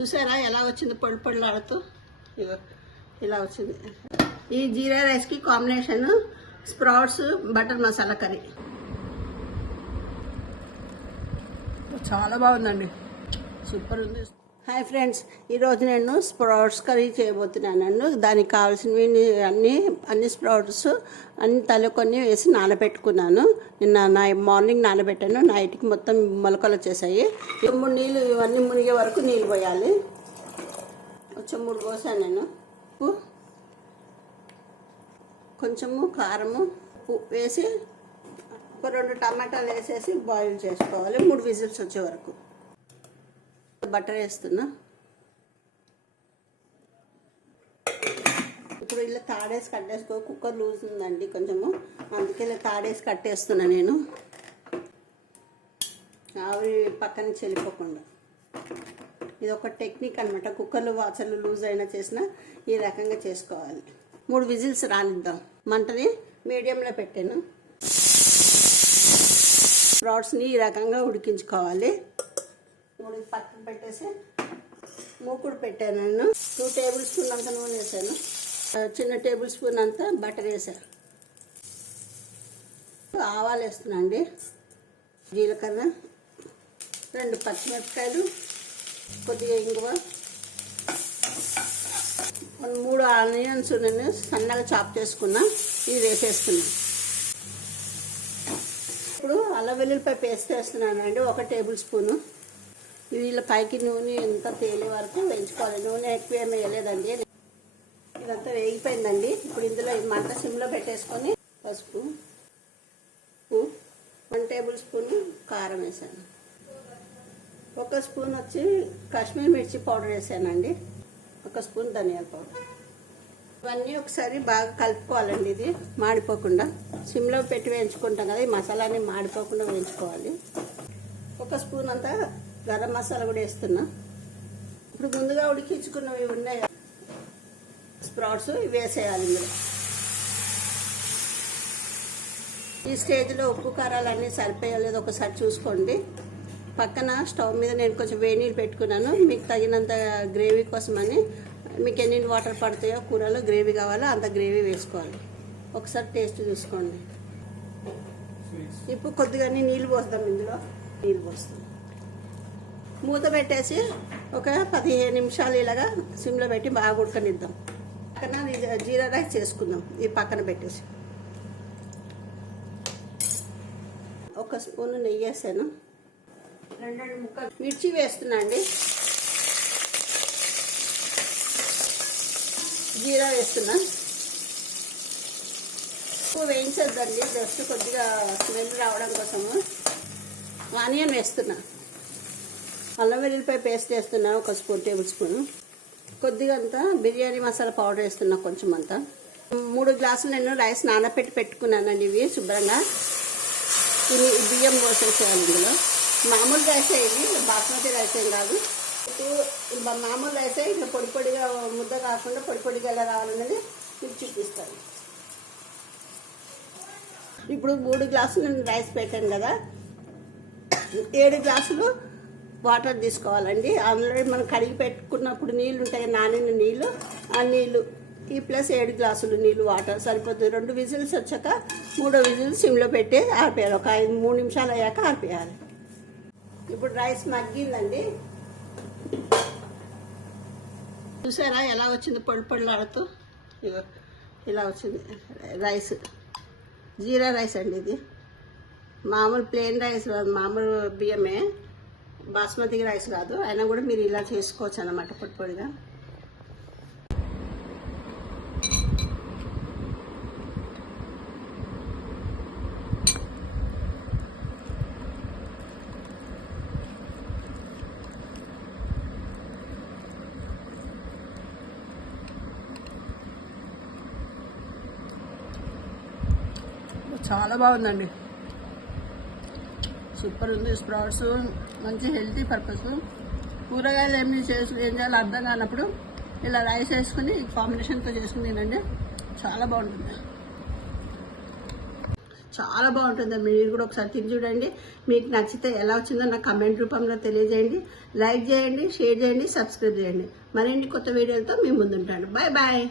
చూసారా ఎలా వచ్చింది పొడి పొడిలాడుతూ ఇలా వచ్చింది. ఈ జీరా రైస్కి combination sprouts butter masala curry. చాలా బాగుందండి, సూపర్ ఉంది. హాయ్ ఫ్రెండ్స్, ఈరోజు నేను స్ప్రౌట్స్ కర్రీ చేయబోతున్నాను. దానికి కావాల్సినవి అన్ని స్ప్రౌట్స్ కొన్ని వేసి నానబెట్టుకున్నాను. నిన్న మార్నింగ్ నానబెట్టాను, నైట్కి మొత్తం మొలకలు వచ్చేసాయి. నీళ్ళు ఇవన్నీ మునిగే వరకు నీళ్ళు పోయాలి. కొంచెం 3 పోసాను నేను. కొంచెము కారము వేసి ఒక 2 టమాటాలు వేసేసి బాయిల్ చేసుకోవాలి 3 విజిల్స్ వచ్చే వరకు. బటర్ వేస్తున్నా. ఇప్పుడు ఇలా తాడేసి కట్టేసుకో. కుక్కర్ లూజ్ ఉందండి కొంచెము, అందుకే ఇలా తాడేసి కట్టేస్తున్నా నేను, ఆవిరి పక్కన చెల్లిపోకుండా. ఇది ఒక టెక్నిక్ అనమాట. కుక్కర్లో వాచర్లు లూజ్ అయినా చేసినా ఈ రకంగా చేసుకోవాలి. 3 విజిల్స్ రానిద్దాం. మంటని మీడియంలో పెట్టాను. స్ప్రౌట్స్ని ఈ రకంగా ఉడికించుకోవాలి. పక్కన పెట్టేసి మూకుడు పెట్టాను నేను. 2 టేబుల్ స్పూన్ అంత నూనె వేసాను. చిన్న టేబుల్ స్పూన్ అంతా బటర్ వేసాను. ఆవాలు వేస్తున్నా అండి, జీలకర్ర, 2 పచ్చిమిరపకాయలు, కొద్దిగా ఇంగువ, 3 ఆనియన్స్ నేను సన్నగా చాప్ చేసుకున్నా, ఇవి వేసేస్తున్నా. ఇప్పుడు అల్లం వెల్లుల్లిపాయ పేస్ట్ వేస్తున్నాను అండి, 1 టేబుల్ స్పూను. వీళ్ళ పైకి నూనె ఎంత తేలే వరకు వేయించుకోవాలి. నూనె ఎక్కువ ఏమి వేయలేదండి. ఇదంతా వేగిపోయిందండి. ఇప్పుడు ఇందులో మంట సిమ్లో పెట్టేసుకొని పసుపు, 1 టేబుల్ స్పూన్ కారం వేసాను, 1 స్పూన్ వచ్చి కాశ్మీర్ మిర్చి పౌడర్ వేసానండి, 1 స్పూన్ ధనియాల పౌడర్. ఇవన్నీ ఒకసారి బాగా కలుపుకోవాలండి. ఇది మాడిపోకుండా సిమ్లో పెట్టి వేయించుకుంటాం కదా, ఈ మసాలాని మాడిపోకుండా వేయించుకోవాలి. 1 స్పూన్ అంతా గరం మసాలా కూడా వేస్తున్నా. ఇప్పుడు ముందుగా ఉడికించుకున్నవి ఉన్నాయి స్ప్రౌట్స్, ఇవి వేసేయాలి ఇందులో. ఈ స్టేజ్లో ఉప్పు కారాలు అన్నీ సరిపోయలేదు ఒకసారి చూసుకోండి. పక్కన స్టవ్ మీద నేను కొంచెం వేడి నీళ్ళు పెట్టుకున్నాను. మీకు తగినంత గ్రేవీ కోసమని, మీకు ఎన్ని వాటర్ పడతాయో కూరలో గ్రేవీ కావాలో అంత గ్రేవీ వేసుకోవాలి. ఒకసారి టేస్ట్ చూసుకోండి. ఇప్పుడు కొద్దిగా నీళ్ళు పోస్తాం. ఇందులో నీళ్ళు పోస్తాం. మూత పెట్టేసి ఒక 15 నిమిషాలు ఇలాగా సిమ్లో పెట్టి బాగా ఉడకనిద్దాం. పక్కన జీరా రైస్ చేసుకుందాం. ఈ పక్కన పెట్టేసి 1 స్పూన్ నెయ్యి వేసాను, 2 ముక్కలు మిర్చి వేస్తున్నా అండి, జీరా వేస్తున్నా. ఎక్కువ వేయించద్దండి, జస్ట్ కొద్దిగా స్మెల్ రావడం కోసము. ఆనియన్ వేస్తున్నా, అల్లం వెల్లుల్లిపాయ పేస్ట్ వేస్తున్నా 1 టేబుల్ స్పూన్, కొద్దిగా అంతా బిర్యానీ మసాలా పౌడర్ వేస్తున్నా కొంచెం అంతా. 3 గ్లాసులు నేను రైస్ నానబెట్టి పెట్టుకున్నానండి. ఇవి శుభ్రంగా ఇవి బియ్యం పోసేసేయాలి ఇందులో. మామూలు రైసే, ఇది బాస్మతి రైస్ ఏం కాదు. ఇప్పుడు మామూలు రైసే ఇట్లా పొడి పొడిగా ముద్ద కాకుండా పొడి పొడిగా ఎలా రావాలనేది మీకు చూపిస్తాను. ఇప్పుడు 3 గ్లాసులు నేను రైస్ పెట్టాను కదా, 7 గ్లాసులు వాటర్ తీసుకోవాలండి. ఆల్రెడీ మనం కడిగి పెట్టుకున్నప్పుడు నీళ్ళు ఉంటాయి, నానిన నీళ్ళు, ఆ నీళ్ళు ఈ ప్లస్ 7 గ్లాసులు నీళ్ళు వాటర్ సరిపోతుంది. 2 విజిల్స్ వచ్చాక 3వ విజిల్ సిమ్లో పెట్టి ఆరిపోయాలి. ఒక 3 నిమిషాలు అయ్యాక ఆరిపోయాలి. ఇప్పుడు రైస్ మగ్గిందండి. చూసారా ఎలా వచ్చింది పొడి పొడిలాడుతూ. ఇలా వచ్చింది రైస్. జీరా రైస్ అండి ఇది. మామూలు ప్లెయిన్ రైస్, మామూలు బియ్యమే, బాస్మతి రైస్ కాదు. అయినా కూడా మీరు ఇలా చేసుకోవచ్చు అన్నమాట పొడి పొడిగా. చాలా బాగుందండి, సూపర్ ఉంది. స్ప్రౌట్స్ మంచి హెల్తీ పర్పస్. కూరగాయలు ఏం చేయాలో అర్థం కానప్పుడు ఇలా రైస్ వేసుకుని కాంబినేషన్తో చేసుకుని తినండి, చాలా బాగుంటుంది. చాలా బాగుంటుంది. మీరు కూడా ఒకసారి తిని చూడండి. మీకు నచ్చితే ఎలా వచ్చిందో నాకు కమెంట్ రూపంలో తెలియజేయండి. లైక్ చేయండి, షేర్ చేయండి, సబ్స్క్రైబ్ చేయండి. మరిన్ని కొత్త వీడియోలతో మీ ముందుంటాను. Bye bye.